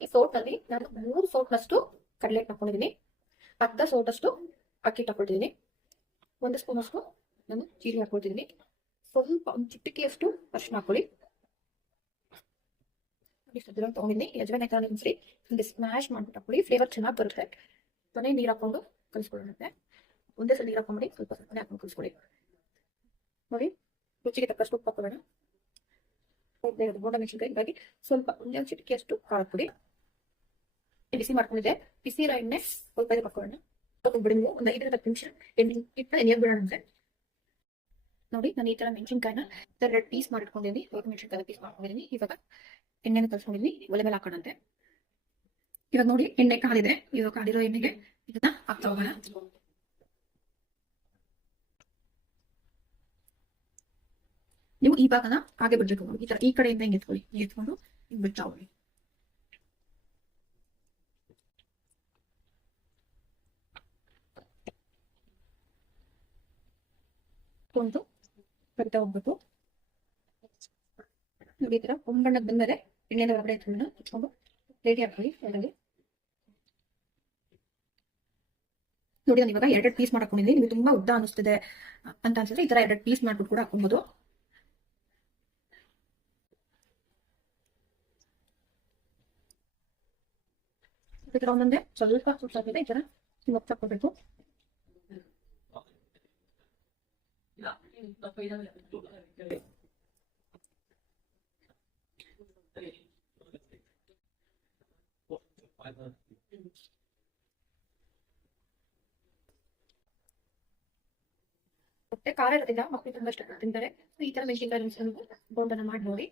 ಈ ಸೋಟ್ನಲ್ಲಿ ನಾನು ಮೂರು ಸೋಟ್ನಷ್ಟು ಕಡಲೆ ಹಿಟ್ಟು ಹಾಕೊಂಡಿದ್ದೀನಿ ಅರ್ಧ ಸೋಟಷ್ಟು ಅಕ್ಕಿ ಹಿಟ್ಟು ಹಾಕೊಳ್ತಿದ್ದೀನಿ ಒಂದು ಸ್ಪೂನ್ ಅಷ್ಟು ನಾನು ಜೀರಿಗೆ ಹಾಕೊಳ್ತಿದ್ದೀನಿ ಸ್ವಲ್ಪ ಒಂದು ಚಿಟಿಕೆಯಷ್ಟು ಅರಿಶಿನ ಹಾಕೊಳ್ಳಿ ಇಷ್ಟು ದೂರ ತಗೊಂಡಿದ್ದೀನಿ ಯಜಮಾನ್ ಹಾಕಿ ನೆನೆಸಿ ಹಿಂಗೆ ಸ್ಮ್ಯಾಶ್ ಮಾಡ್ಬಿಟ್ಟು ಹಾಕೊಳ್ಳಿ ಫ್ಲೇವರ್ ಚೆನ್ನಾಗಿ ಬರುತ್ತೆ ಕೊನೆ ನೀರು ಹಾಕೊಂಡು ಕಲಿಸ್ಕೊಳ್ಳುತ್ತೆ ಒಂದೇ ಸಲ ನೀರು ಹಾಕೊಂಬಿಡಿ ಸ್ವಲ್ಪ ಸ್ವಲ್ಪನೇ ಹಾಕೊಂಡು ಕಲಿಸ್ಕೊಳ್ಳಿ ನೋಡಿ ರುಚಿಗೆ ತಕ್ಕಷ್ಟು ಉಪ್ಪು ಹಾಕೊಳ್ಳೋಣ ಬೋಂಡ ಮೆಣಸಿನ್ಕಾಯಿ ಹಾಗಾಗಿ ಸ್ವಲ್ಪ ಒಂದೇ ಒಂದು ಚಿಟಿಕೆಯಷ್ಟು ಖಾರ ಪುಡಿ ಬಿಸಿ ಮಾಡ್ಕೊಂಡಿದ್ದೆ ಬಿಸಿ ಇರೋ ಎಣ್ಣೆ ಸ್ವಲ್ಪ ಇದು ಪಕ್ಕೋಣ ಬಿಡಿ ನೀವು ಒಂದು ಐದರಿಂದ ಹತ್ತು ನಿಮಿಷ ಎಣ್ಣೆ ಇಟ್ಟು ಎಣ್ಣೆ ಬಿಡೋಣ ಅಂದ್ರೆ. ನೋಡಿ, ನಾನು ಈ ತರ ಮೆಣಸಿನ್ಕಾಯಿನ ಎರಡು ಪೀಸ್ ಮಾಡಿಟ್ಕೊಂಡಿದ್ದೀನಿ ಇವಾಗ ಮೆಣಸಿನ್ಕಾಯಿ ಪೀಸ್ ಮಾಡ್ಕೊಂಡಿದ್ದೀನಿ ಇವಾಗ ಎಣ್ಣೆನ ಕಲ್ಸ್ಕೊಂಡಿದ್ದೀನಿ ಒಲೆ ಮೇಲೆ ಹಾಕೋಣಂತೆ. ಇವಾಗ ನೋಡಿ, ಎಣ್ಣೆ ಕಾಲಿದೆ. ಇವಾಗ ಕಾಲಿರೋ ಎಣ್ಣೆಗೆ ಇದನ್ನ ಹಾಕ್ತಾ ಹೋಗೋಣ. ನೀವು ಈ ಭಾಗನ ಹಾಗೆ ಬಿಡ್ಬೇಕು. ಈ ತರ ಈ ಕಡೆಯಿಂದ ಹಿಂಗೆ ಎತ್ಕೊಳ್ಳಿ. ಎತ್ಕೊಂಡು ಹಿಂಗೆ ಬಿಡ್ತಾ ಹೋಗಿ. ಒಂದು ಕರಿತಾ ಹೋಗ್ಬೇಕು. ಈ ತರ ಹೊಂಬಣ್ಣಕ್ಕೆ ಬಂದರೆ ಎಣ್ಣೆನ ಹೊರಗಡೆ ಎತ್ಕೊಂಡು ಇಟ್ಕೊಂಡು ರೆಡಿ ಹಾಕೊಳ್ಳಿ ಒಳಗಡೆ ನೋಡಿ ನಾನು ಇವಾಗ ಎರಡೆರಡು ಪೀಸ್ ಮಾಡ್ಕೊಂಡಿದ್ದೀನಿ. ನಿಮಗೆ ತುಂಬಾ ಉದ್ದ ಅನಿಸ್ತಿದೆ ಅಂತ ಅನ್ಸಿದ್ರೆ ಈ ತರ ಎರಡೆರಡು ಪೀಸ್ ಮಾಡ್ಬಿಟ್ಟು ಕೂಡ ಹಾಕೊಬಹುದು ಒಂದೊಂದೇ ಸ್ವಲ್ಪ ಸ್ವಲ್ಪ ಈ ತರ ಒತ್ತು ಹಾಕೊಳ್ಬೇಕು ಮತ್ತೆ ಖಾರ ಇರೋದಿಲ್ಲ ಮಕ್ಕಳು ತುಂಬಾ ಇಷ್ಟಪಟ್ಟು ತಿಂತಾರೆ ಈ ತರ ಮೆಣಸಿನಕಾಯಿ ಬೋಂಡನ ಮಾಡಿ ನೋಡಿ.